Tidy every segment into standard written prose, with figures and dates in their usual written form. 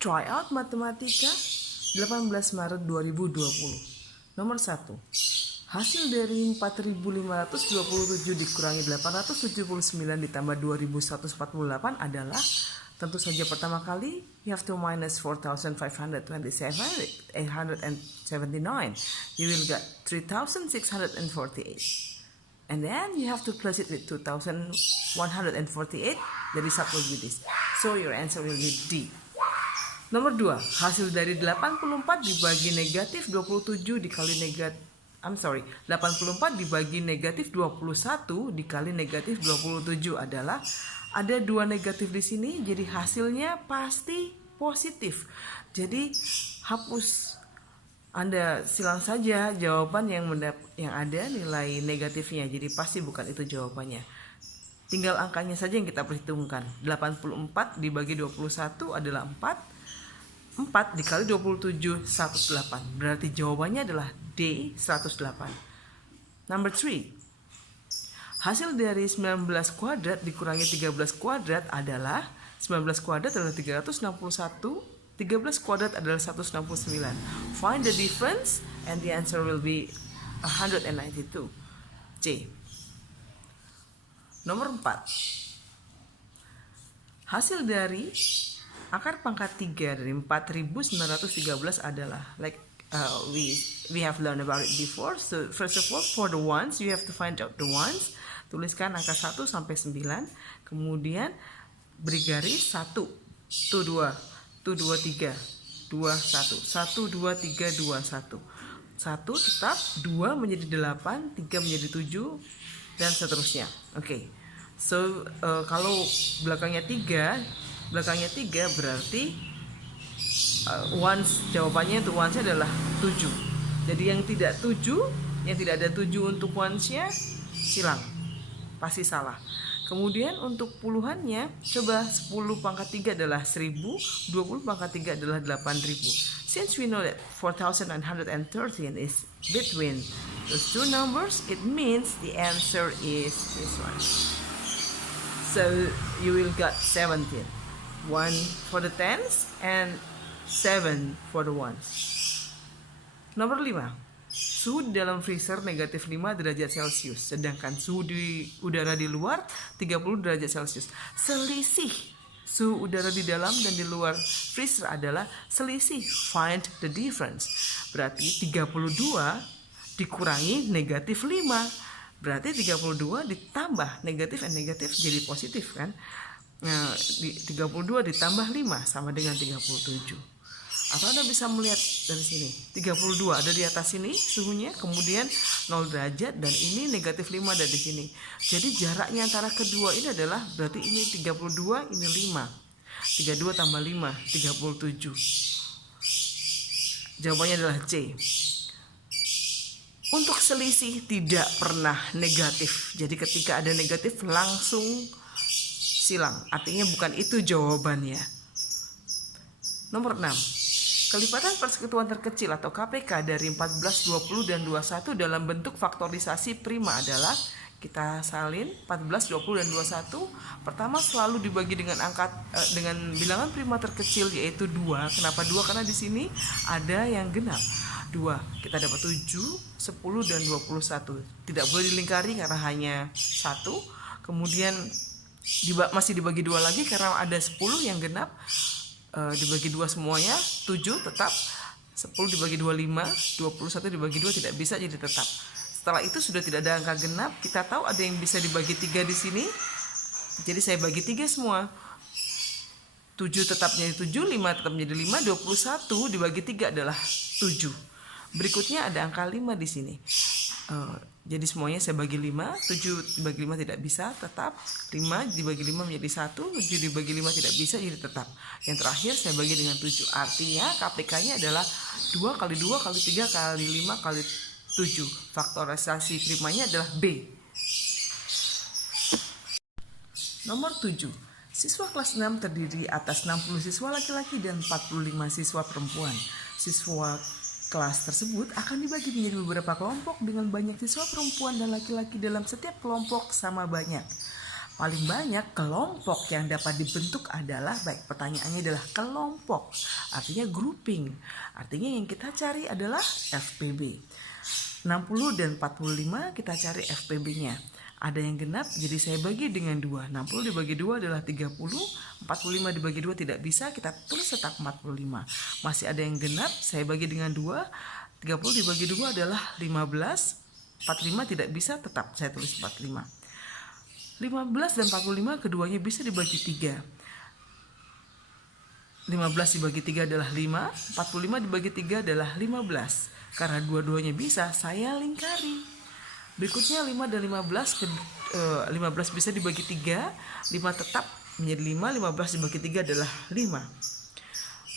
Tryout Matematika 18 Maret 2020. Nomor 1. Hasil dari 4.527 dikurangi 879 ditambah 2.148 adalah, tentu saja pertama kali you have to minus 4,527 879. You will get 3,648. And then you have to plus it with 2,148. The result will be this. So your answer will be D. Nomor 2, hasil dari 84 dibagi negatif 27 dikali negatif 84 dibagi negatif 21 dikali negatif 27 adalah, ada 2 negatif di sini, jadi hasilnya pasti positif. Jadi hapus, Anda silang saja jawaban yang ada nilai negatifnya, jadi pasti bukan itu jawabannya. Tinggal angkanya saja yang kita perhitungkan. 84 dibagi 21 adalah 4. 4 dikali 27, 108. Berarti jawabannya adalah D, 108. Number 3. Hasil dari 19 kuadrat dikurangi 13 kuadrat adalah, 19 kuadrat adalah 361, 13 kuadrat adalah 169. Find the difference and the answer will be 192. C. Nomor 4. Hasil dari akar pangkat 3 dari 4.913 adalah, we have learned about it before. So first of all, for the ones, you have to find out the ones. Tuliskan angka 1 sampai 9. Kemudian beri garis 1, 2, 2, 3, 2, 1, 1, 2, 3, 2, 1. 1 tetap, 2 menjadi 8, 3 menjadi 7, dan seterusnya. Oke. So kalau belakangnya 3 berarti ones, jawabannya untuk ones adalah 7. Jadi yang tidak ada 7 untuk ones-nya silang, pasti salah. Kemudian untuk puluhannya, coba 10 pangkat 3 adalah 1000, 20 pangkat 3 adalah 8000. Since we know that 4,913 is between those two numbers, it means the answer is this one. So you will get 17. 1 for the tens and 7 for the ones. Nomor 5. Suhu di dalam freezer negatif 5 derajat Celcius, sedangkan suhu di udara di luar 30 derajat Celcius. Selisih suhu udara di dalam dan di luar freezer adalah selisih. Find the difference. Berarti 32 dikurangi negatif 5. Berarti 32 ditambah negatif dan negatif jadi positif kan? Nah, 32 ditambah 5 sama dengan 37. Atau Anda bisa melihat dari sini, 32 ada di atas sini suhunya, kemudian 0 derajat, dan ini negatif 5 ada di sini. Jadi jaraknya antara kedua ini adalah, berarti ini 32, ini 5. 32 tambah 5, 37. Jawabannya adalah C. Untuk selisih tidak pernah negatif. Jadi ketika ada negatif langsung silang, artinya bukan itu jawabannya. Nomor 6. Kelipatan persekutuan terkecil atau KPK dari 14, 20, dan 21 dalam bentuk faktorisasi prima adalah, kita salin 14, 20, dan 21. Pertama selalu dibagi dengan dengan bilangan prima terkecil, yaitu 2. Kenapa 2? Karena di sini ada yang genap. 2. Kita dapat 7, 10, dan 21. Tidak boleh dilingkari karena hanya 1. Kemudian masih dibagi 2 lagi karena ada 10 yang genap. Dibagi 2 semuanya 7 tetap. 10 dibagi 2 5, 21 dibagi 2 tidak bisa, jadi tetap. Setelah itu sudah tidak ada angka genap. Kita tahu ada yang bisa dibagi 3 di sini. Jadi saya bagi 3 semua. 7 tetap menjadi 7, 5 tetap menjadi 5, 21 dibagi 3 adalah 7. Berikutnya ada angka 5 di sini. Jadi semuanya saya bagi 5, 7 dibagi 5 tidak bisa, tetap. 5 dibagi 5 menjadi 1, 7 dibagi 5 tidak bisa, jadi tetap. Yang terakhir saya bagi dengan 7. Artinya KPK-nya adalah 2 kali 2 kali 3 kali 5 kali 7. Faktorisasi primanya adalah B. Nomor 7. Siswa kelas 6 terdiri atas 60 siswa laki-laki dan 45 siswa perempuan. Siswa kelas tersebut akan dibagi menjadi beberapa kelompok dengan banyak siswa perempuan dan laki-laki dalam setiap kelompok sama banyak. paling banyak kelompok yang dapat dibentuk adalah, baik, pertanyaannya adalah kelompok, artinya grouping. Artinya yang kita cari adalah FPB. 60 dan 45 kita cari FPB-nya. Ada yang genap, jadi saya bagi dengan 2. 60 dibagi 2 adalah 30, 45 dibagi 2 tidak bisa, kita tulis tetap 45. Masih ada yang genap, saya bagi dengan 2, 30 dibagi 2 adalah 15, 45 tidak bisa, tetap saya tulis 45. 15 dan 45 keduanya bisa dibagi 3. 15 dibagi 3 adalah 5, 45 dibagi 3 adalah 15. Karena dua-duanya bisa, saya lingkari. Berikutnya 5 dan 15, 15 bisa dibagi 3, 5 tetap menjadi 5, 15 dibagi 3 adalah 5.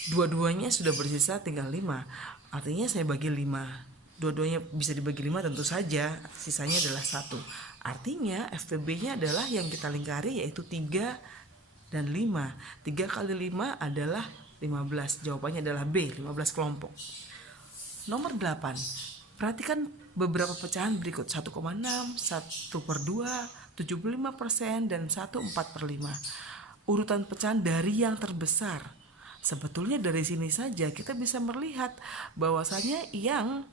Dua-duanya sudah bersisa, tinggal 5. Artinya saya bagi 5. Dua-duanya bisa dibagi 5 tentu saja, sisanya adalah 1. Artinya FPB-nya adalah yang kita lingkari, yaitu 3 dan 5. 3 kali 5 adalah 15. Jawabannya adalah B, 15 kelompok. Nomor 8. Perhatikan beberapa pecahan berikut: 1,6, 1/2, 75%, dan 1/4/5. Urutan pecahan dari yang terbesar. Sebetulnya dari sini saja kita bisa melihat bahwasanya yang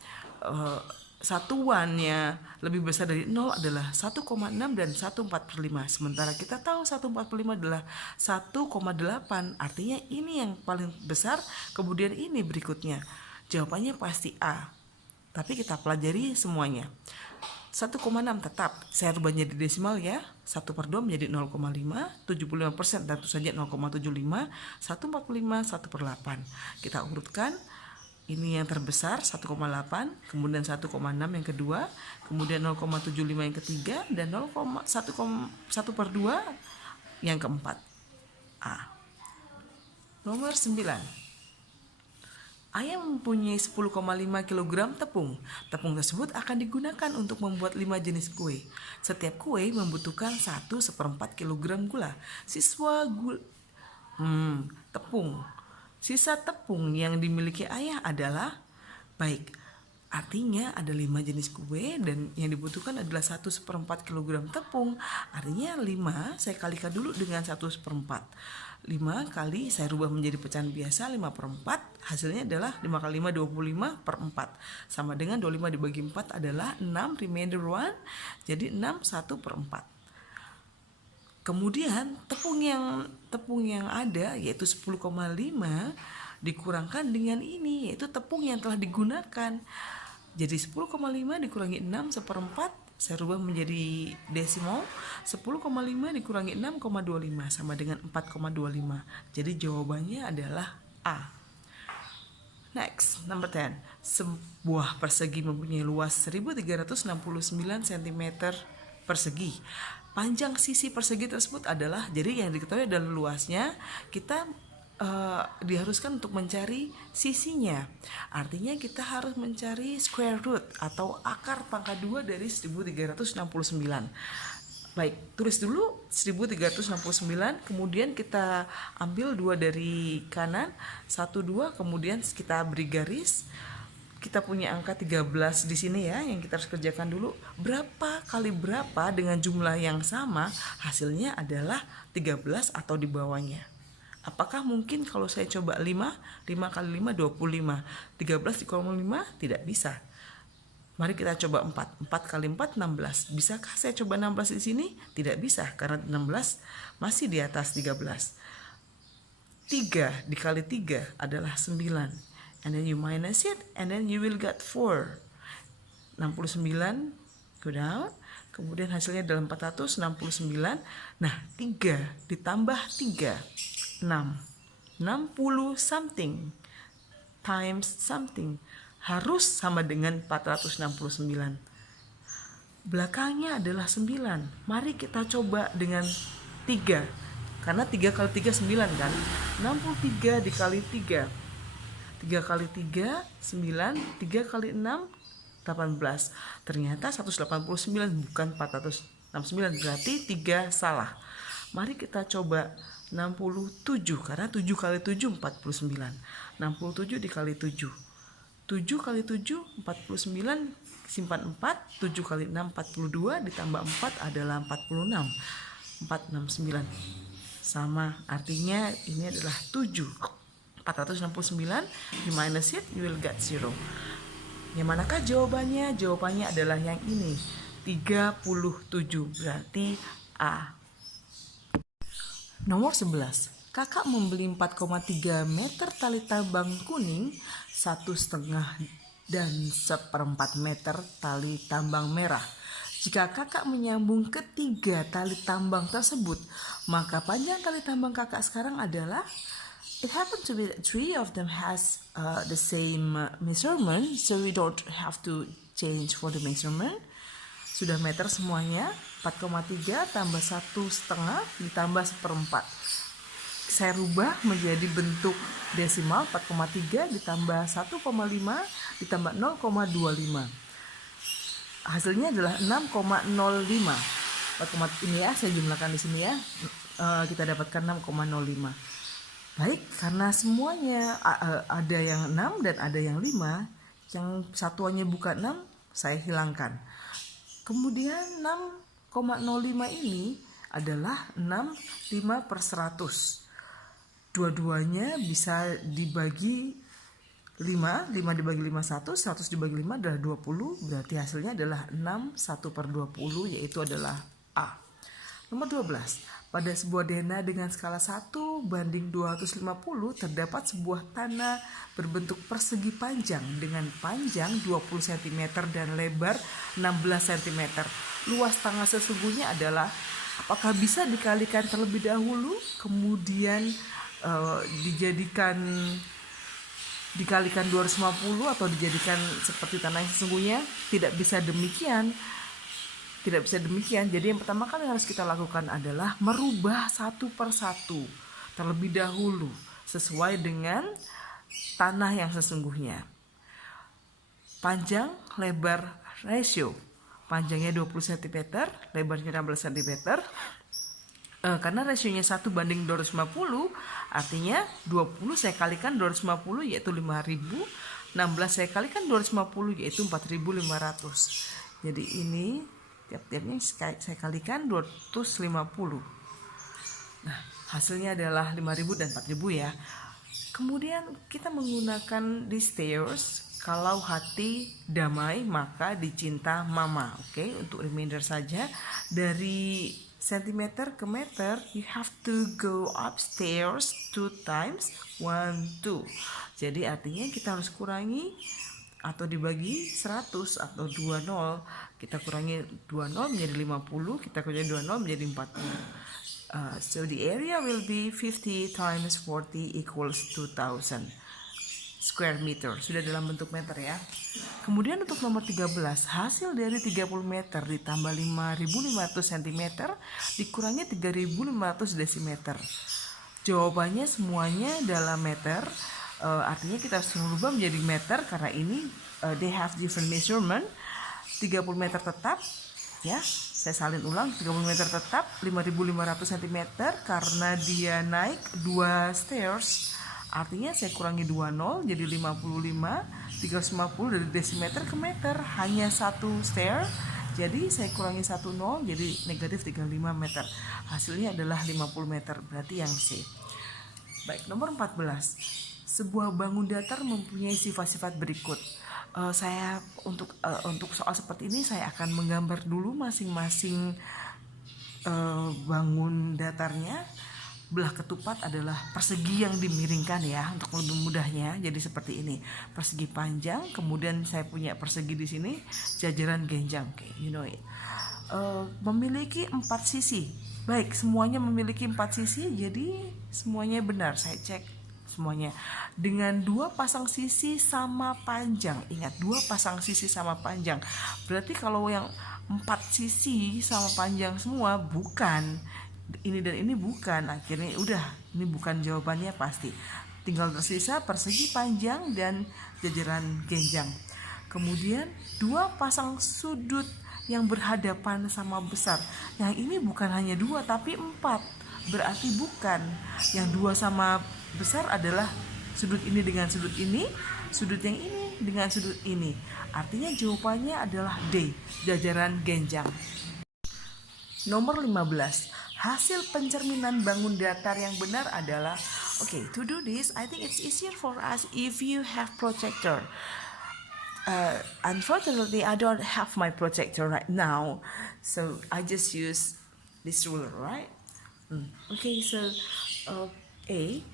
satuannya lebih besar dari 0 adalah 1,6 dan 1/4/5. Sementara kita tahu 1/4/5 adalah 1,8. Artinya ini yang paling besar, kemudian ini berikutnya. Jawabannya pasti A. Tapi kita pelajari semuanya. 1,6 tetap saya rubah jadi desimal ya. 1/2 menjadi 0,5, 75% tentu saja 0,75, 1/45, 1/8. Kita urutkan. Ini yang terbesar 1,8, kemudian 1,6 yang kedua, kemudian 0,75 yang ketiga, dan 1/2 yang keempat. A. Nomor 9. Ayah mempunyai 10,5 kg tepung. Tepung tersebut akan digunakan untuk membuat 5 jenis kue. Setiap kue membutuhkan 1/4 kg gula. Tepung. Sisa tepung yang dimiliki ayah adalah, baik, artinya ada 5 jenis kue dan yang dibutuhkan adalah 1/4 kg tepung. Artinya 5 saya kalikan dulu dengan 1/4. 5 kali saya rubah menjadi pecahan biasa, 5/4, hasilnya adalah 5 kali 5 25/4, sama dengan 25 dibagi 4 adalah 6, remainder 1, jadi 6 1/4. Kemudian tepung yang ada yaitu 10,5 dikurangkan dengan ini, yaitu tepung yang telah digunakan. Jadi 10,5 dikurangi 6 1/4, saya rubah menjadi desimal, 10,5 dikurangi 6,25 sama dengan 4,25. Jadi jawabannya adalah A. Next, number 10. Sebuah persegi mempunyai luas 1369 cm persegi. Panjang sisi persegi tersebut adalah, jadi yang diketahui adalah luasnya, kita diharuskan untuk mencari sisinya. Artinya kita harus mencari square root atau akar pangkat 2 dari 1369. Baik, tulis dulu 1369, kemudian kita ambil 2 dari kanan, 1, 2, kemudian kita beri garis. Kita punya angka 13 di sini ya, yang kita harus kerjakan dulu. Berapa kali berapa dengan jumlah yang sama, hasilnya adalah 13 atau di bawahnya. Apakah mungkin kalau saya coba 5 kali 5 25, 13 dikurangi 5 tidak bisa. Mari kita coba 4 kali 4 16. Bisakah saya coba 16 di sini? Tidak bisa karena 16 masih di atas 13. 3 dikali 3 adalah 9. And then you minus it and then you will get 4. 69 go down. Kemudian hasilnya adalah 469. Nah, 3 ditambah 3 6 60 something times something harus sama dengan 469. Belakangnya adalah 9. Mari kita coba dengan 3. Karena 3 kali 3 9 kan. 63 dikali 3. 3 kali 3 9, 3 kali 6 18. Ternyata 189 bukan 469, berarti 3 salah. Mari kita coba 67, karena 7 kali 7 49. 67 dikali 7. 7 kali 7 49, simpan 4. 7 kali 6 42, ditambah 4 adalah 46. 469 sama, artinya ini adalah 7. 469 di minus it, you will get 0. Yang manakah jawabannya? Jawabannya adalah yang ini, 37, berarti A. Nomor 11. Kakak membeli 4,3 meter tali tambang kuning, 1,5 dan 1/4 meter tali tambang merah. Jika kakak menyambung ketiga tali tambang tersebut, maka panjang tali tambang kakak sekarang adalah, it happened to be that three of them has the same measurement, so we don't have to change for the measurement. Sudah meter semuanya, 4,3 tambah 1,5 ditambah 1/4. Saya rubah menjadi bentuk desimal, 4,3 ditambah 1,5 ditambah 0,25. Hasilnya adalah 6,05. Ini ya, saya jumlahkan di sini ya. Kita dapatkan 6,05. Baik, karena semuanya ada yang 6 dan ada yang 5, yang satuannya bukan 6, saya hilangkan. Kemudian 6,05 ini adalah 6/5/100. Dua-duanya bisa dibagi 5 dibagi 5 100 dibagi 5 adalah 20, berarti hasilnya adalah 6 1/20, yaitu adalah A. Nomor 12. Pada sebuah denah dengan skala 1:250 terdapat sebuah tanah berbentuk persegi panjang dengan panjang 20 cm dan lebar 16 cm. Luas tanah sesungguhnya adalah, apakah bisa dikalikan terlebih dahulu kemudian dikalikan 250 atau dijadikan seperti tanah yang sesungguhnya? Tidak bisa demikian. Jadi yang pertama kali harus kita lakukan adalah merubah satu persatu terlebih dahulu sesuai dengan tanah yang sesungguhnya. Panjang lebar ratio. Panjangnya 20 cm, lebarnya 16 cm. Karena rasionya 1:250, artinya 20 saya kalikan 250 yaitu 5.000, 16 saya kalikan 250 yaitu 4.500. Jadi ini tiap-tiapnya saya kalikan 250. Nah, hasilnya adalah 5.000 dan 4.000 ya. Kemudian kita menggunakan the stairs. Kalau hati damai maka dicinta mama. Oke, untuk reminder saja, dari sentimeter ke meter you have to go upstairs 2 times 1 2. Jadi artinya kita harus kurangi atau dibagi 100 atau 20. Kita kurangi 20 menjadi 50, kita kurangi 20 menjadi 40. So the area will be 50 times 40 equals 2000 square meter. Sudah dalam bentuk meter ya. Kemudian untuk nomor 13, hasil dari 30 meter ditambah 5.500 cm dikurangi 3.500 desimeter. Jawabannya semuanya dalam meter. Artinya kita harus merubah menjadi meter karena ini they have different measurement. 30 meter tetap ya. Saya salin ulang, 30 meter tetap 5.500 cm karena dia naik 2 stairs. Artinya saya kurangi 20 jadi 55, 350 dari desimeter ke meter, hanya 1 stair. Jadi saya kurangi 1 0 jadi negatif 35 meter. Hasilnya adalah 50 meter, berarti yang C. Baik, nomor 14. Sebuah bangun datar mempunyai sifat-sifat berikut. Saya untuk soal seperti ini saya akan menggambar dulu masing-masing bangun datarnya. Belah ketupat adalah persegi yang dimiringkan ya, untuk lebih mudahnya. Jadi seperti ini, persegi panjang, kemudian saya punya persegi di sini, jajaran genjang, okay, you know it. Memiliki 4 sisi. Baik, semuanya memiliki 4 sisi, jadi semuanya benar. Saya cek semuanya dengan 2 pasang sisi sama panjang. Ingat, 2 pasang sisi sama panjang. Berarti kalau yang 4 sisi sama panjang semua bukan. Ini dan ini bukan, akhirnya udah ini bukan jawabannya pasti. Tinggal tersisa persegi panjang dan jajaran genjang. Kemudian 2 pasang sudut yang berhadapan sama besar. Yang ini bukan hanya 2 tapi 4. Berarti bukan. Yang 2 sama besar adalah sudut ini dengan sudut ini, sudut yang ini dengan sudut ini. Artinya jawabannya adalah D, jajaran genjang. Nomor 15. hasil pencerminan bangun datar yang benar adalah, okay, to do this, I think it's easier for us if you have projector. Unfortunately, I don't have my projector right now, so I just use this ruler, right? Okay, so A,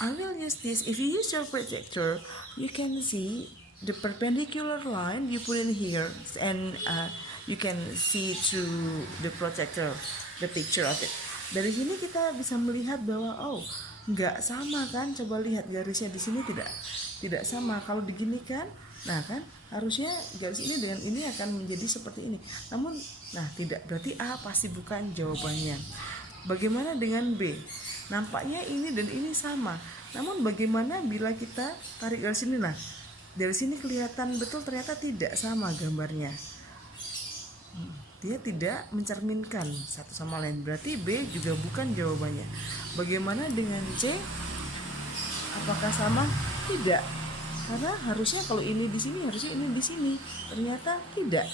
I will use this. If you use your projector, you can see the perpendicular line you put in here, and you can see through the projector the picture of it. Dari sini kita bisa melihat bahwa nggak sama kan? Coba lihat garisnya di sini tidak sama. Kalau diginikan, nah kan harusnya garis ini dengan ini akan menjadi seperti ini. Namun, tidak, berarti A pasti bukan jawabannya. Bagaimana dengan B? Nampaknya ini dan ini sama. Namun bagaimana bila kita tarik garis ini? Nah, dari sini kelihatan betul ternyata tidak sama gambarnya. Dia tidak mencerminkan satu sama lain. Berarti B juga bukan jawabannya. Bagaimana dengan C? Apakah sama? Tidak. Karena harusnya kalau ini di sini, harusnya ini di sini. Ternyata tidak.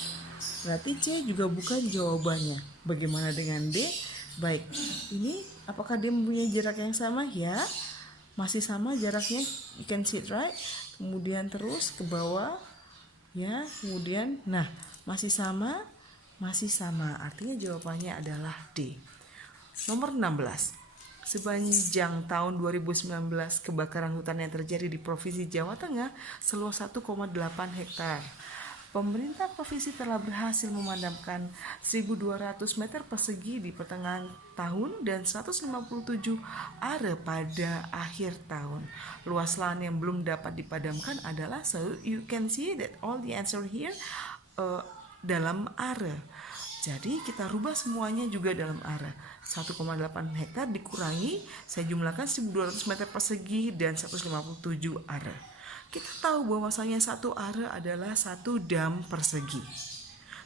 Berarti C juga bukan jawabannya. Bagaimana dengan D? Baik, ini apakah dia mempunyai jarak yang sama? Ya, masih sama jaraknya. You can see it, right? Kemudian terus ke bawah, ya. Kemudian, masih sama. Artinya jawabannya adalah D. Nomor 16. Sepanjang tahun 2019, kebakaran hutan yang terjadi di Provinsi Jawa Tengah seluas 1,8 hektar. Pemerintah provinsi telah berhasil memadamkan 1.200 meter persegi di pertengahan tahun dan 157 are pada akhir tahun. Luas lahan yang belum dapat dipadamkan adalah, so you can see that all the answer here dalam are. Jadi kita rubah semuanya juga dalam are. 1,8 hektar dikurangi, saya jumlahkan 1.200 meter persegi dan 157 are. Kita tahu bahwasanya satu are adalah satu dam persegi.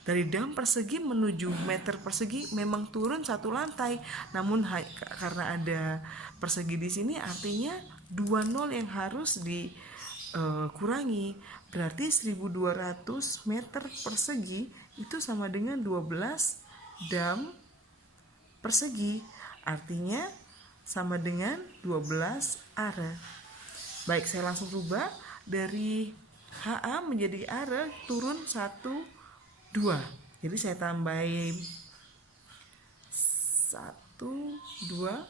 Dari dam persegi menuju meter persegi memang turun satu lantai. Namun karena ada persegi di sini, artinya 2 nol yang harus dikurangi. Berarti 1.200 meter persegi itu sama dengan 12 dam persegi. Artinya sama dengan 12 are. Baik, saya langsung rubah. Dari HA menjadi are turun 1, 2. Jadi saya tambahin 1, 2.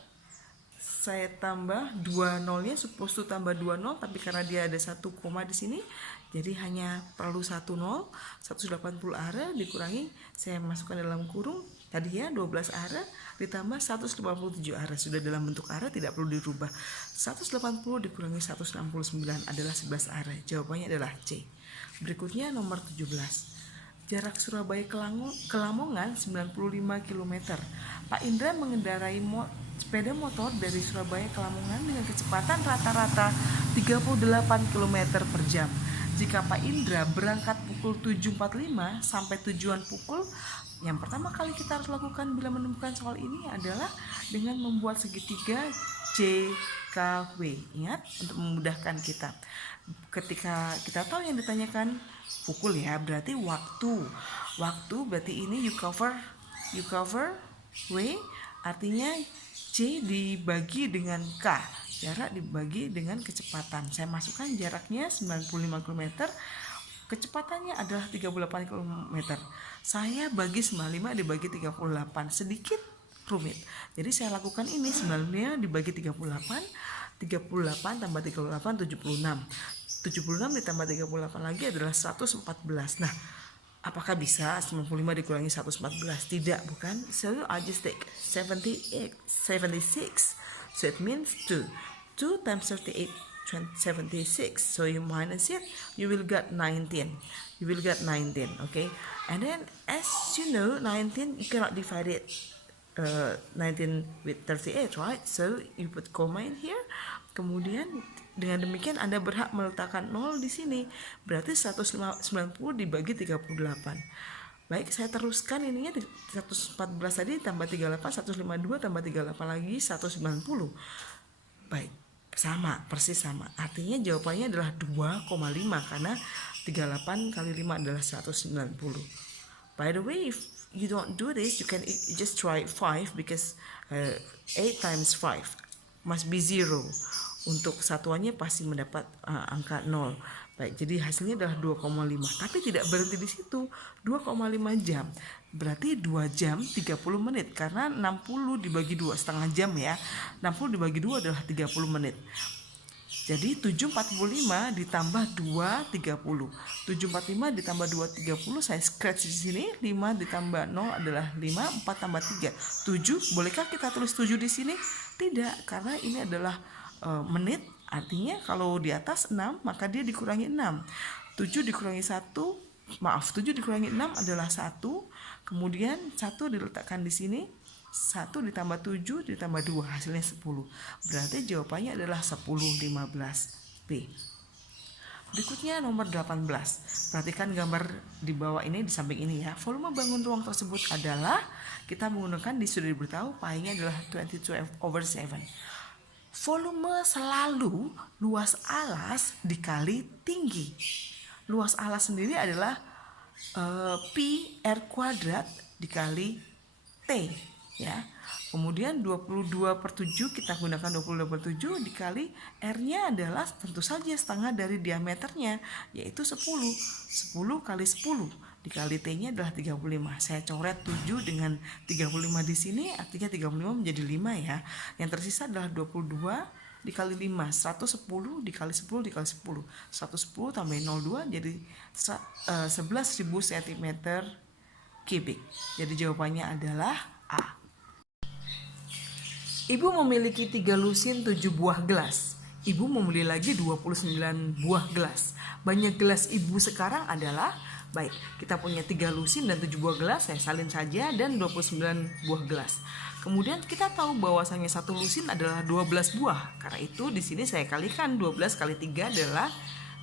Saya tambah 2 nolnya, supposed to tambah 2 nol, tapi karena dia ada 1 koma di sini, jadi hanya perlu 1 nol. 180 are dikurangi, saya masukkan dalam kurung tadi ya 12 are ditambah 157 are. Sudah dalam bentuk are, tidak perlu dirubah. 180 dikurangi 169 adalah 11 are. Jawabannya adalah C. Berikutnya nomor 17. Jarak Surabaya ke Lamongan 95 km. Pak Indra mengendarai sepeda motor dari Surabaya ke Lamongan dengan kecepatan rata-rata 38 km per jam. Jika Pak Indra berangkat pukul 7.45 sampai tujuan pukul, yang pertama kali kita harus lakukan bila menemukan soal ini adalah dengan membuat segitiga JKW. Ingat, untuk memudahkan kita. Ketika kita tahu yang ditanyakan pukul ya, berarti waktu. Waktu berarti ini you cover W, artinya C dibagi dengan K, jarak dibagi dengan kecepatan. Saya masukkan jaraknya 95 km, kecepatannya adalah 38 km. Saya bagi 95 dibagi 38, sedikit rumit. Jadi saya lakukan ini, 95 dibagi 38, 38 tambah 38, 76. 76 ditambah 38 lagi adalah 114. Nah, apakah bisa 95 dikurangi 114? Tidak, bukan. So I just take 76. So it means 2. 2 times 38, 76. So you minus it, you will get 19. You will get 19, okay? And then as you know, 19 you cannot divide it 19 with 38, right? So you put comma in here. Kemudian dengan demikian Anda berhak meletakkan 0 di sini. Berarti 190 dibagi 38. Baik, saya teruskan ininya 114 tadi tambah 38, 152 tambah 38 lagi 190. Baik, sama, persis sama. Artinya jawabannya adalah 2,5 karena 38 kali 5 adalah 190. By the way, you don't do this, you can just try 5 because 8 times 5 must be 0. Untuk satuannya pasti mendapat angka 0. Baik, jadi hasilnya adalah 2,5. Tapi tidak berhenti di situ. 2,5 jam. Berarti 2 jam 30 menit karena 60 dibagi 2, setengah jam ya. 60 dibagi 2 adalah 30 menit. Jadi 7.45 ditambah 2.30. 7.45 ditambah 2.30 saya scratch di sini. 5 ditambah 0 adalah 5, 4 tambah 3 7. Bolehkah kita tulis 7 di sini? Tidak, karena ini adalah menit. Artinya kalau di atas 6 maka dia dikurangi 6. 7 dikurangi 1, 7 dikurangi 6 adalah 1. Kemudian 1 diletakkan di sini. 1 ditambah 7 ditambah 2 hasilnya 10. Berarti jawabannya adalah 10/15 B. Berikutnya nomor 18. Perhatikan gambar di bawah ini, di samping ini ya. Volume bangun ruang tersebut adalah, kita menggunakan sudah diberitahu pi-nya adalah 22/7. Volume selalu luas alas dikali tinggi. Luas alas sendiri adalah pi r kuadrat dikali T ya. Kemudian 22/7 kita gunakan 22/7 dikali R-nya adalah tentu saja setengah dari diameternya, yaitu 10. 10 kali 10 dikali T-nya adalah 35. Saya coret 7 dengan 35 di sini, artinya 35 menjadi 5 ya. Yang tersisa adalah 22 dikali 5, 110 dikali 10 dikali 10. 110 tambah 02 jadi 11.000 cm3. Jadi jawabannya adalah A. Ibu memiliki 3 lusin 7 buah gelas. Ibu membeli lagi 29 buah gelas. Banyak gelas ibu sekarang adalah, baik, kita punya 3 lusin dan 7 buah gelas, saya salin saja, dan 29 buah gelas. Kemudian kita tahu bahwasanya satu lusin adalah 12 buah. Karena itu di sini saya kalikan 12 kali 3 adalah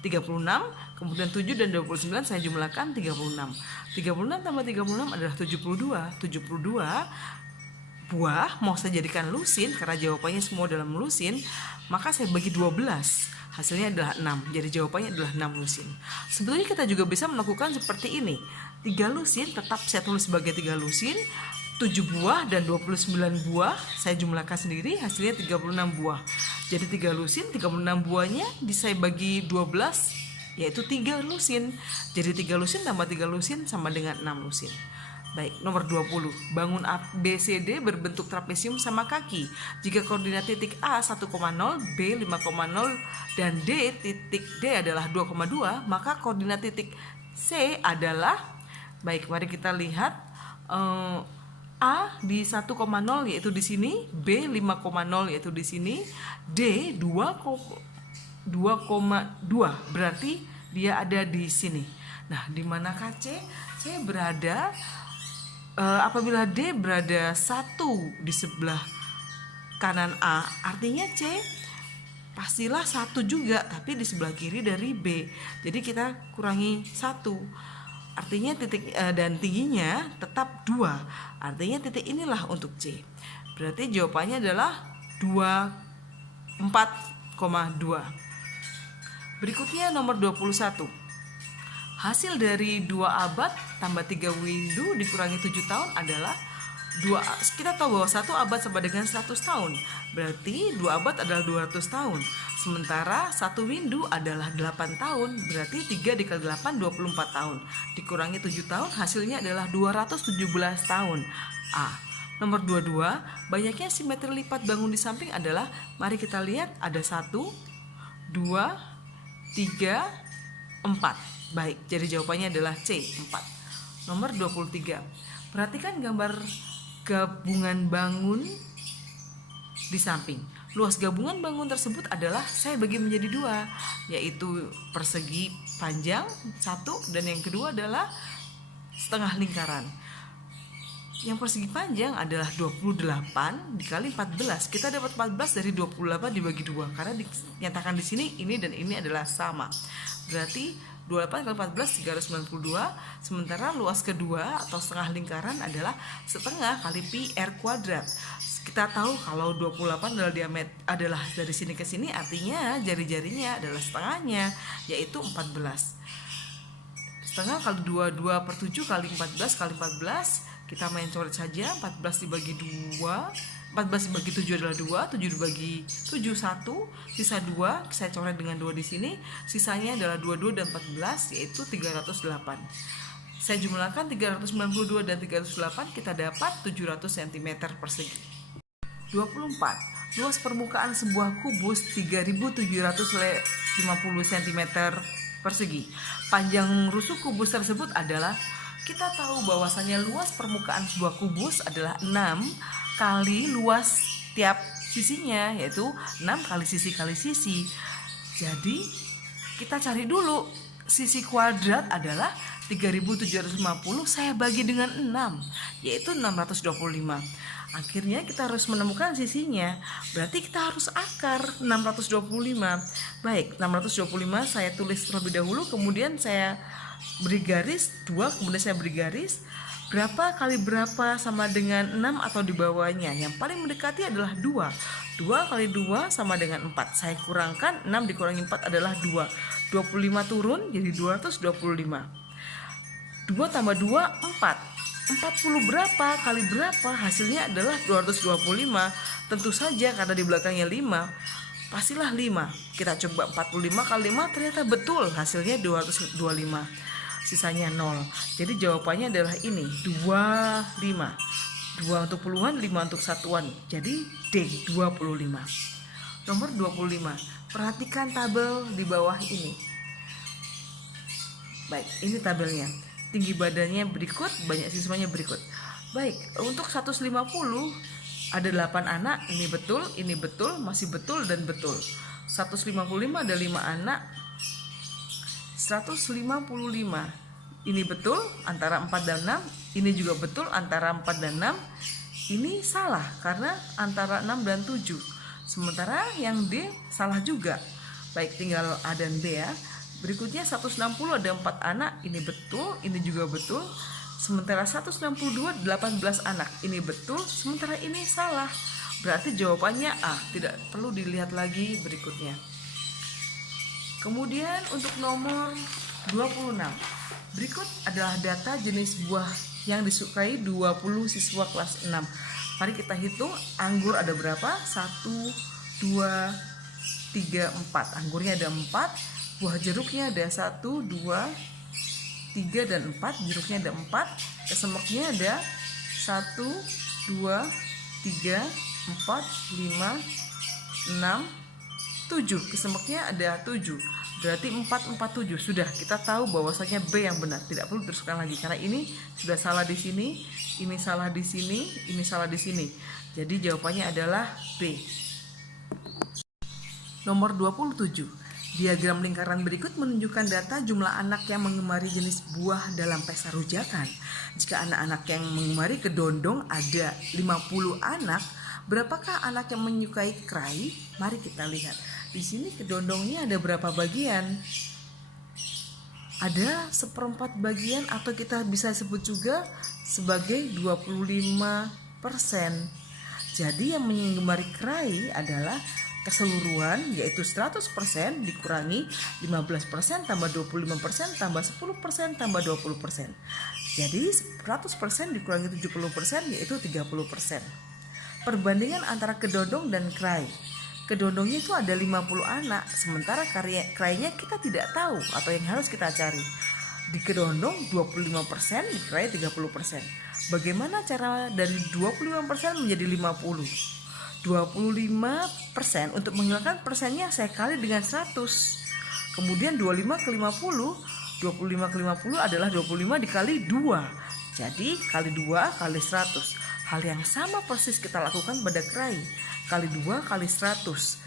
36, kemudian 7 dan 29 saya jumlahkan 36. 36 tambah 36 adalah 72. 72 buah mau saya jadikan lusin karena jawabannya semua dalam lusin, maka saya bagi 12. Hasilnya adalah 6. Jadi jawabannya adalah 6 lusin. Sebetulnya kita juga bisa melakukan seperti ini. 3 lusin tetap saya tulis sebagai 3 lusin, 7 buah dan 29 buah saya jumlahkan sendiri, hasilnya 36 buah. Jadi 3 lusin, 36 buahnya saya bagi 12, yaitu 3 lusin. Jadi 3 lusin tambah 3 lusin sama dengan 6 lusin. Baik, nomor 20. Bangun ABCD berbentuk trapesium sama kaki. Jika koordinat titik A 1,0, B 5,0, dan D titik D adalah 2,2, maka koordinat titik C adalah, baik, mari kita lihat, A di 1,0 yaitu di sini, B 5,0 yaitu di sini, D 2,2 berarti dia ada di sini. Nah, di manakah C? C berada apabila D berada 1 di sebelah kanan A, artinya C pastilah 1 juga, tapi di sebelah kiri dari B. Jadi kita kurangi 1. Artinya titik dan tingginya tetap 2. Artinya titik inilah untuk C. Berarti jawabannya adalah 4,2. Berikutnya nomor 21. Hasil dari 2 abad tambah 3 windu dikurangi 7 tahun adalah 2. Kita tahu bahwa 1 abad sama dengan 100 tahun. Berarti 2 abad adalah 200 tahun. Sementara 1 windu adalah 8 tahun. Berarti 3 dikali 8 24 tahun. Dikurangi 7 tahun hasilnya adalah 217 tahun. A. Nomor 22. Banyaknya simetri lipat bangun di samping adalah, mari kita lihat, ada 1, 2, 3, 4. Baik, jadi jawabannya adalah C, 4. Nomor 23. Perhatikan gambar gabungan bangun di samping. Luas gabungan bangun tersebut adalah, saya bagi menjadi 2, yaitu persegi panjang 1 dan yang kedua adalah setengah lingkaran. Yang persegi panjang adalah 28 dikali 14. Kita dapat 14 dari 28 dibagi 2 karena dinyatakan di sini ini dan ini adalah sama. Berarti 28 kali 14 392. Sementara luas kedua atau setengah lingkaran adalah setengah kali pi r kuadrat. Kita tahu kalau 28 adalah diameter, adalah dari sini ke sini, artinya jari-jarinya adalah setengahnya, yaitu 14. Setengah kali 2 2/7 kali 14 kali 14, Kita main coret saja. 14 dibagi 7 adalah 2, 7 dibagi 7 1, sisa 2, saya coret dengan 2 di sini. Sisanya adalah 22 dan 14, yaitu 308. Saya jumlahkan 392 dan 308, kita dapat 700 cm persegi. 24. Luas permukaan sebuah kubus 3750 cm persegi. Panjang rusuk kubus tersebut adalah, kita tahu bahwasanya luas permukaan sebuah kubus adalah 6 kali luas tiap sisinya, yaitu 6 kali sisi. Jadi kita cari dulu sisi kuadrat adalah 3750, saya bagi dengan 6, yaitu 625. Akhirnya kita harus menemukan sisinya, berarti kita harus akar 625. Baik, 625 saya tulis terlebih dahulu, kemudian saya beri garis 2, kemudian saya beri garis berapa kali berapa sama dengan 6 atau di bawahnya. Yang paling mendekati adalah 2. 2 kali 2 sama dengan 4. Saya kurangkan, 6 dikurangi 4 adalah 2. 25 turun jadi 225. 2 tambah 2, 4. 40 berapa kali berapa? Hasilnya adalah 225. Tentu saja karena di belakangnya 5, pastilah 5. Kita coba 45 kali 5, ternyata betul, hasilnya 225. Sisanya 0. Jadi jawabannya adalah ini, 25. 2 untuk puluhan, 5 untuk satuan. Jadi D, 25. Nomor 25. Perhatikan tabel di bawah ini. Baik, ini tabelnya. Tinggi badannya berikut, banyak siswanya berikut. Baik, untuk 150 ada 8 anak, ini betul, masih betul dan betul. 155 ada 5 anak. 155 ini betul antara 4 dan 6, ini juga betul antara 4 dan 6. Ini salah karena antara 6 dan 7. Sementara yang D salah juga. Baik, tinggal A dan B ya. Berikutnya 160 ada 4 anak, ini betul, ini juga betul. Sementara 162 18 anak, ini betul, sementara ini salah. Berarti jawabannya A, tidak perlu dilihat lagi berikutnya. Kemudian untuk nomor 26. Berikut adalah data jenis buah yang disukai 20 siswa kelas 6. Mari kita hitung anggur ada berapa? 1, 2, 3, 4. Anggurnya ada 4. Buah jeruknya ada 1, 2, 3, dan 4. Jeruknya ada 4. Kesemeknya ada 1, 2, 3, 4, 5, 6, 7. Kesemeknya ada 7. Berarti 4, 4, 7. Sudah, kita tahu bahwasanya B yang benar. Tidak perlu teruskan lagi karena ini sudah salah di sini, ini salah di sini, ini salah di sini. Jadi jawabannya adalah B. Nomor 27. Diagram lingkaran berikut menunjukkan data jumlah anak yang mengemari jenis buah dalam pesta rujakan. Jika anak-anak yang mengemari kedondong ada 50 anak, berapakah anak yang menyukai kerai? Mari kita lihat. Di sini kedondongnya ada berapa bagian? Ada 1/4 bagian atau kita bisa sebut juga sebagai 25%. Jadi yang mengemari kerai adalah keseluruhan, yaitu 100% dikurangi 15% tambah 25% tambah 10% tambah 20%. Jadi 100% dikurangi 70% yaitu 30%. Perbandingan antara kedondong dan kerai. Kedondongnya itu ada 50 anak, sementara kerainya kita tidak tahu atau yang harus kita cari. Di kedondong 25%, di kerai 30%. Bagaimana cara dari 25% menjadi 50? 25% untuk menghilangkan persennya saya kali dengan 100. Kemudian 25 ke 50, 25 ke 50 adalah 25 dikali 2. Jadi kali 2 kali 100. Hal yang sama persis kita lakukan pada kerai. Kali 2 kali 100.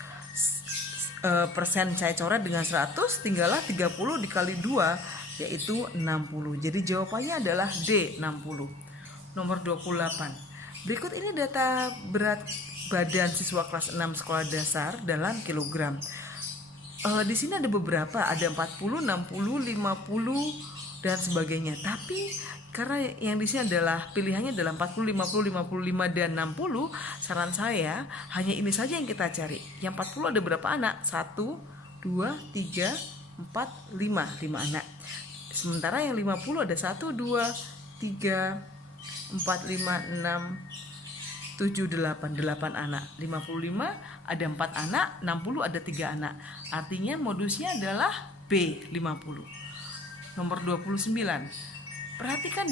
Persen saya coret dengan 100, tinggallah 30 dikali 2 yaitu 60. Jadi jawabannya adalah D, 60. Nomor 28. Berikut ini data berat badan siswa kelas 6 sekolah dasar dalam kilogram. Di sini ada beberapa, ada 40, 60, 50 dan sebagainya. Tapi karena yang di sini adalah pilihannya adalah 40, 50, 55 dan 60, saran saya hanya ini saja yang kita cari. Yang 40 ada berapa anak? 1, 2, 3, 4, 5 anak. Sementara yang 50 ada 1, 2, 3, 4, 5, 6, 7, 8, 8 anak. 55 ada 4 anak, 60 ada 3 anak. Artinya modusnya adalah B50. Nomor 29. Perhatikan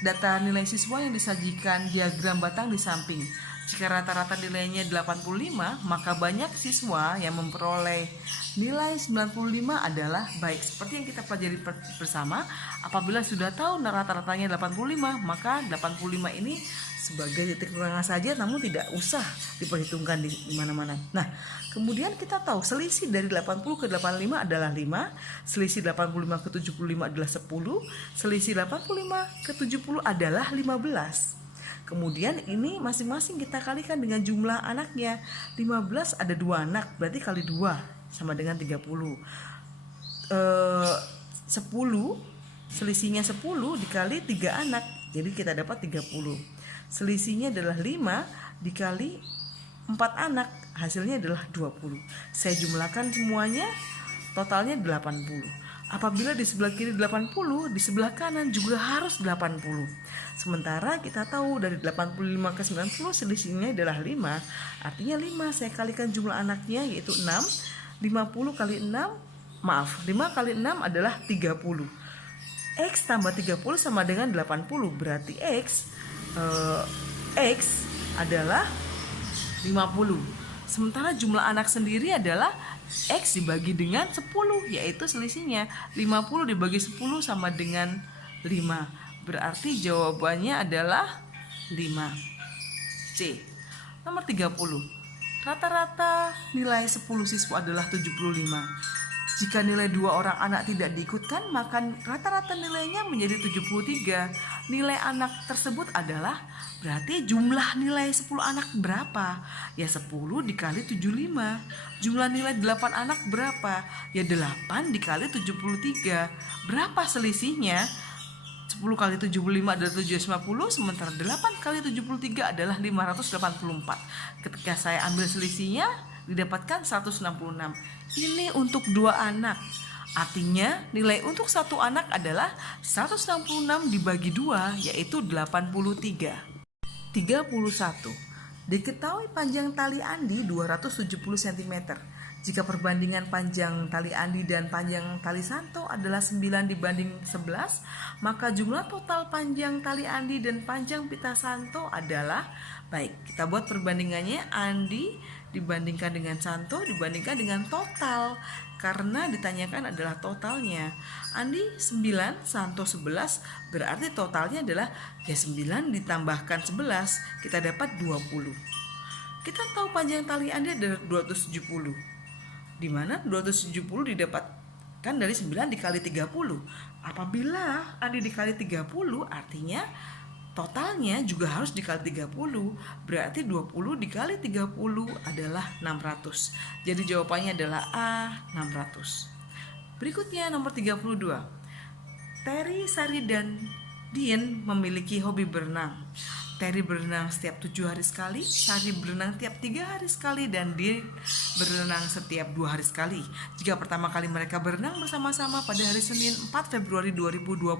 data nilai siswa yang disajikan diagram batang di samping. Jika rata-rata nilainya 85, maka banyak siswa yang memperoleh nilai 95 adalah baik. Seperti yang kita pelajari bersama, apabila sudah tahu rata-ratanya 85, maka 85 ini sebagai titik kekurangan saja, namun tidak usah diperhitungkan di mana-mana. Nah, kemudian kita tahu selisih dari 80 ke 85 adalah 5, selisih 85 ke 75 adalah 10, selisih 85 ke 70 adalah 15. Kemudian ini masing-masing kita kalikan dengan jumlah anaknya. 15 ada 2 anak, berarti kali 2 sama dengan 30. 10, selisihnya 10 dikali 3 anak, jadi kita dapat 30. Selisihnya adalah 5 dikali 4 anak, hasilnya adalah 20. Saya jumlahkan semuanya, totalnya 80. Apabila di sebelah kiri 80, di sebelah kanan juga harus 80. Sementara kita tahu dari 85 ke 90 selisihnya adalah 5. Artinya 5 saya kalikan jumlah anaknya yaitu 6. 50 kali 6, 5 kali 6 adalah 30. X tambah 30 sama dengan 80. Berarti X adalah 50. Sementara jumlah anak sendiri adalah X dibagi dengan 10, yaitu selisihnya 50 dibagi 10 sama dengan 5. Berarti jawabannya adalah 5. C. Nomor 30. Rata-rata nilai 10 siswa adalah 75. Jika nilai 2 orang anak tidak diikutkan, maka rata-rata nilainya menjadi 73. Nilai anak tersebut adalah, berarti jumlah nilai 10 anak berapa? Ya 10 dikali 75. Jumlah nilai 8 anak berapa? Ya 8 dikali 73. Berapa selisihnya? 10 kali 75 adalah 750, sementara 8 kali 73 adalah 584. Ketika saya ambil selisihnya, didapatkan 166. Ini untuk 2 anak. Artinya nilai untuk 1 anak adalah 166 dibagi 2, yaitu 83. 31. Diketahui panjang tali Andi 270 cm. Jika perbandingan panjang tali Andi dan panjang tali Santo adalah 9 dibanding 11, maka jumlah total panjang tali Andi dan panjang pita Santo adalah, baik, kita buat perbandingannya Andi dibandingkan dengan Santo dibandingkan dengan total, karena ditanyakan adalah totalnya. Andi 9, Santo 11, berarti totalnya adalah ya 9 ditambahkan 11, kita dapat 20. Kita tahu panjang tali Andi adalah 270, di mana 270 didapatkan dari 9 dikali 30. Apabila Andi dikali 30, artinya totalnya juga harus dikali 30. Berarti 20 dikali 30 adalah 600. Jadi jawabannya adalah A, 600. Berikutnya nomor 32. Terry, Sari, dan Dian memiliki hobi berenang. Terry berenang setiap 7 hari sekali, Sari berenang tiap 3 hari sekali, dan Dian berenang setiap 2 hari sekali. Jika pertama kali mereka berenang bersama-sama pada hari Senin 4 Februari 2020,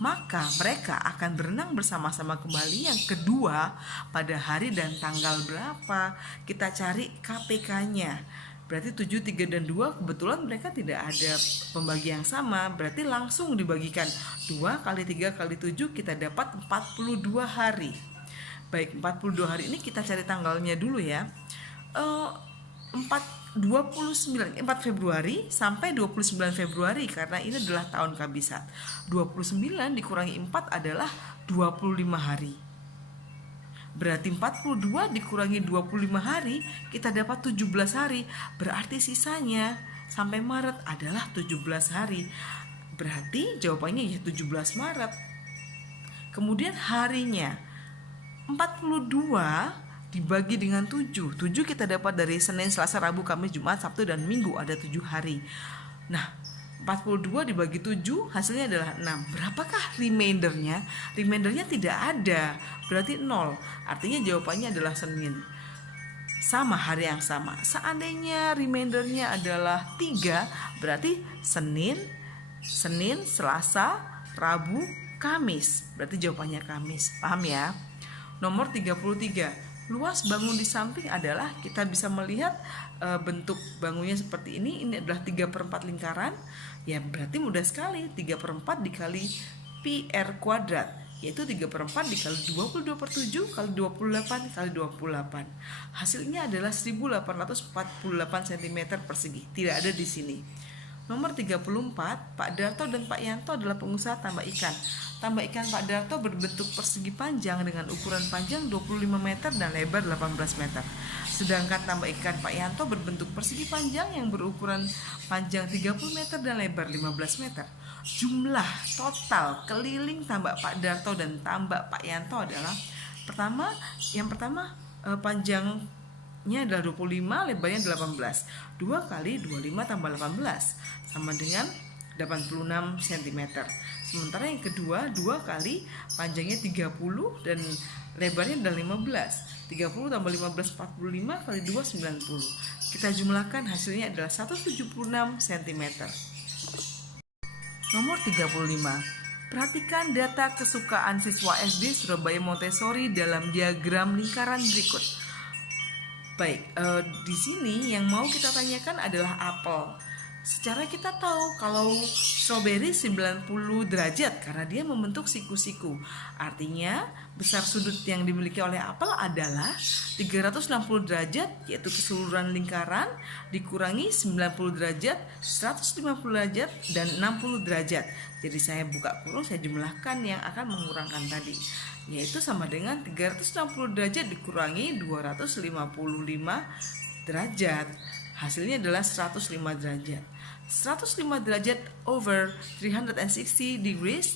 maka mereka akan berenang bersama-sama kembali yang kedua pada hari dan tanggal berapa? Kita cari KPK-nya. Berarti 7, 3, dan 2 kebetulan mereka tidak ada pembagi yang sama. Berarti langsung dibagikan 2 kali 3 kali 7, kita dapat 42 hari. Baik, 42 hari ini kita cari tanggalnya dulu ya. 4 Februari sampai 29 Februari, karena ini adalah tahun kabisat. 29 dikurangi 4 adalah 25 hari. Berarti 42 dikurangi 25 hari, kita dapat 17 hari. Berarti sisanya sampai Maret adalah 17 hari. Berarti jawabannya ya 17 Maret. Kemudian harinya 42 dibagi dengan 7. 7 kita dapat dari Senin, Selasa, Rabu, Kamis, Jumat, Sabtu, dan Minggu, ada 7 hari. Nah, 42 dibagi 7 hasilnya adalah 6. Berapakah remindernya? Remindernya tidak ada, berarti 0. Artinya jawabannya adalah Senin. Sama hari yang sama. Seandainya remindernya adalah 3, berarti Senin, Selasa, Rabu, Kamis, berarti jawabannya Kamis. Paham ya? Nomor 33. Luas bangun di samping adalah kita bisa melihat bentuk bangunnya seperti ini. Ini adalah 3/4 lingkaran. Ya berarti mudah sekali. 3/4 dikali pi r kuadrat, yaitu 3/4 dikali 22/7 kali 28 kali 28. Hasilnya adalah 1848 cm persegi. Tidak ada di sini. Nomor 34, Pak Darto dan Pak Yanto adalah pengusaha tambak ikan. Tambak ikan Pak Darto berbentuk persegi panjang dengan ukuran panjang 25 meter dan lebar 18 meter. Sedangkan tambak ikan Pak Yanto berbentuk persegi panjang yang berukuran panjang 30 meter dan lebar 15 meter. Jumlah total keliling tambak Pak Darto dan tambak Pak Yanto adalah yang pertama panjangnya adalah 25, lebarnya 18. 2 kali 25 tambah 18 sama dengan 86 cm. Sementara yang kedua, 2 kali panjangnya 30 dan lebarnya adalah 15. 30 tambah 15 45 kali 2 90. Kita jumlahkan hasilnya adalah 176 cm. Nomor 35. Perhatikan data kesukaan siswa SD Surabaya Montessori dalam diagram lingkaran berikut. Baik, di sini yang mau kita tanyakan adalah apel. Secara kita tahu kalau strawberry 90 derajat karena dia membentuk siku-siku. Artinya besar sudut yang dimiliki oleh apel adalah 360 derajat, yaitu keseluruhan lingkaran, dikurangi 90 derajat, 150 derajat, dan 60 derajat. Jadi saya buka kurung, saya jumlahkan yang akan mengurangkan tadi, yaitu sama dengan 360 derajat dikurangi 255 derajat. Hasilnya adalah 105 derajat. 105 derajat over 360 degrees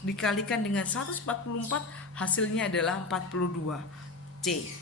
dikalikan dengan 144, hasilnya adalah 42. C.